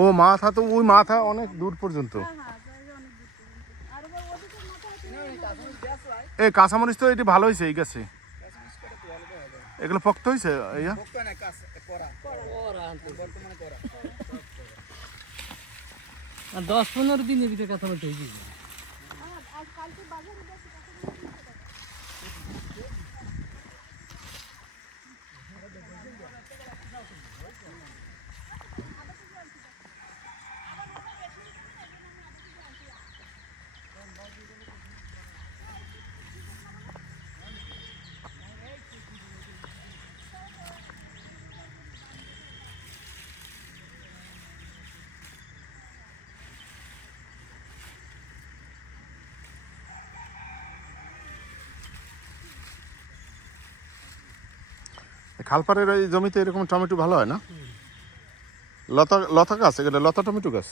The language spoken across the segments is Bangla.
ও মাথা তো ওই মাথা অনেক দূর পর্যন্ত। এই কাঁচামরিচ তো এটি ভালো হয়েছে এই গাছে, এগুলো পক্ত হয়েছে। ইয়া 10-15 দিনের ভিতরে কাঁচামরিচ হয়ে যাবে। খালপাড়ের ওই জমিতে এরকম টমেটো ভালো হয় না? লতা লতা গাছ, এগুলো লতা টমেটো গাছ।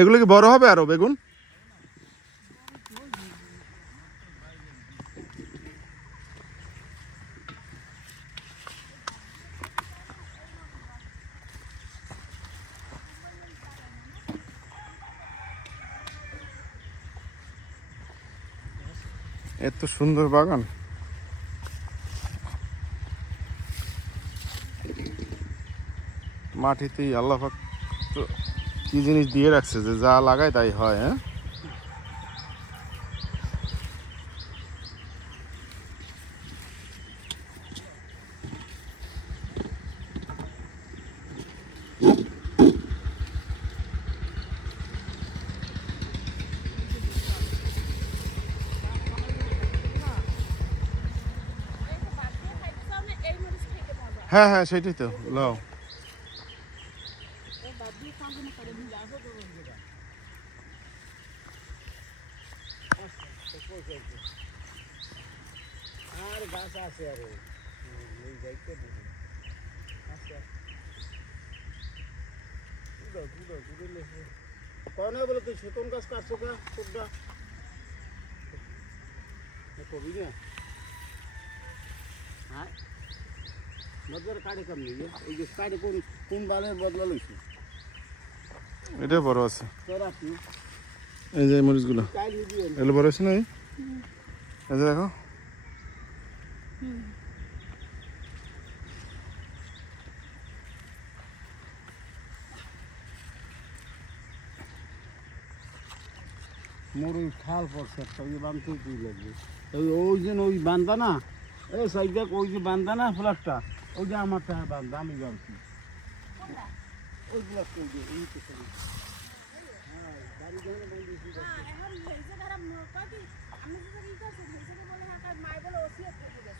এগুলো কি বড় হবে আরো বেগুন? এত সুন্দর বাগান। মাটিতেই আল্লাহ পাক কি জিনিস দিয়ে রাখছে যে যা লাগায় তাই হয়। হ্যাঁ, হ্যাঁ হ্যাঁ সেটাই তো। লাও আর গাছ আছে আরে এই যাইতে দিন আচ্ছা কুড়ো কোনে বলে তুই সুতন গাছ কাটছো কা কুড়া কবি না হ্যাঁ মজর কাটে কম নেই এই যে কাটে কোন বালের বদলা লইছে এটা বড় আছে। তোরা কি এই যে মরিচগুলো এগুলো বড় আছে না? এই যে দেখো মোর ওই খাল পড়ছে একটা ওই বানতে তুই লাগবে ওই যে ওই বান্ধা না এই সাইড ওই যে বান্ধা না ফ্ল্যাটটা ওই যে আমার টাকা বান্ধা আমি যাচ্ছি ওই ফ্ল্যাট ওই যে এই তো হ্যাঁ গাড়ি জানে বলছি এখন এই যে ধরা কয়টি আমি যদি ই করছি সেই বলে হ্যাঁ মাই বলে ওসিয়ত করে